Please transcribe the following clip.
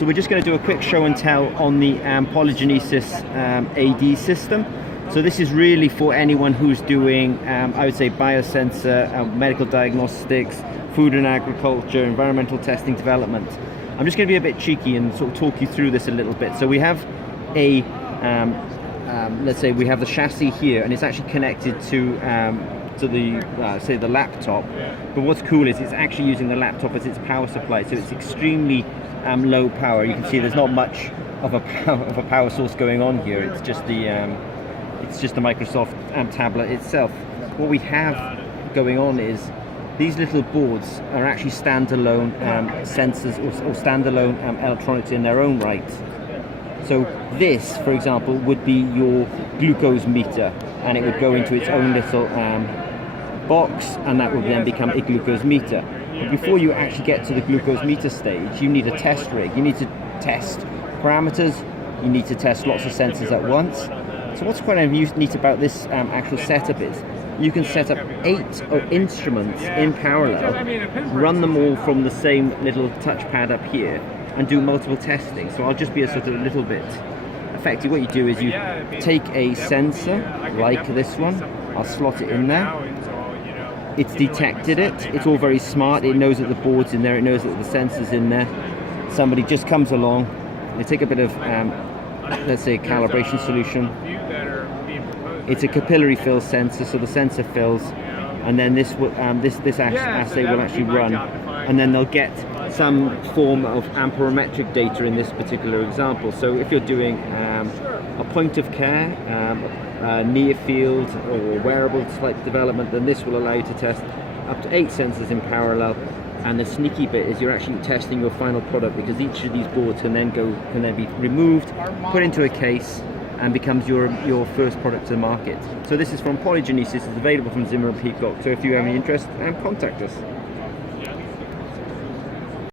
So we're just going to do a quick show and tell on the Polygenesis AD system. So this is really for anyone who's doing, I would say, biosensor, medical diagnostics, food and agriculture, environmental testing, development. I'm just going to be a bit cheeky and sort of talk you through this a little bit. So we have a, let's say we have the chassis here, and it's actually connected to the, say, the laptop. But what's cool is it's actually using the laptop as its power supply, so it's extremely low power. You can see there's not much of a power source going on here. It's just the Microsoft tablet itself. What we have going on is these little boards are actually standalone sensors or standalone electronics in their own right. So this, for example, would be your glucose meter, and it would go into its own little box, and that would then become a glucose meter. But before you actually get to the glucose meter stage, you need a test rig. You need to test parameters. You need to test lots of sensors at once. So what's quite neat about this actual setup is you can set up 8 instruments in parallel, run them all from the same little touchpad up here, and do multiple testing. So I'll just be a sort of a little bit effective. What you do is you take a sensor like this one. I'll slot it in there. It's detected it. It's all very smart. It knows that the board's in there. It knows that the sensor's in there. Somebody just comes along. They take a bit of, let's say, a calibration solution. It's a capillary fill sensor, so the sensor fills, and then this assay will actually run, and then they'll get some form of amperometric data in this particular example. So if you're doing a point of care, near field or wearable type development, then this will allow you to test up to 8 sensors in parallel. And the sneaky bit is you're actually testing your final product, because each of these boards can then be removed, put into a case, and becomes your first product to the market. So this is from Polygenesis. It's available from Zimmer and Peacock. So if you have any interest, contact us.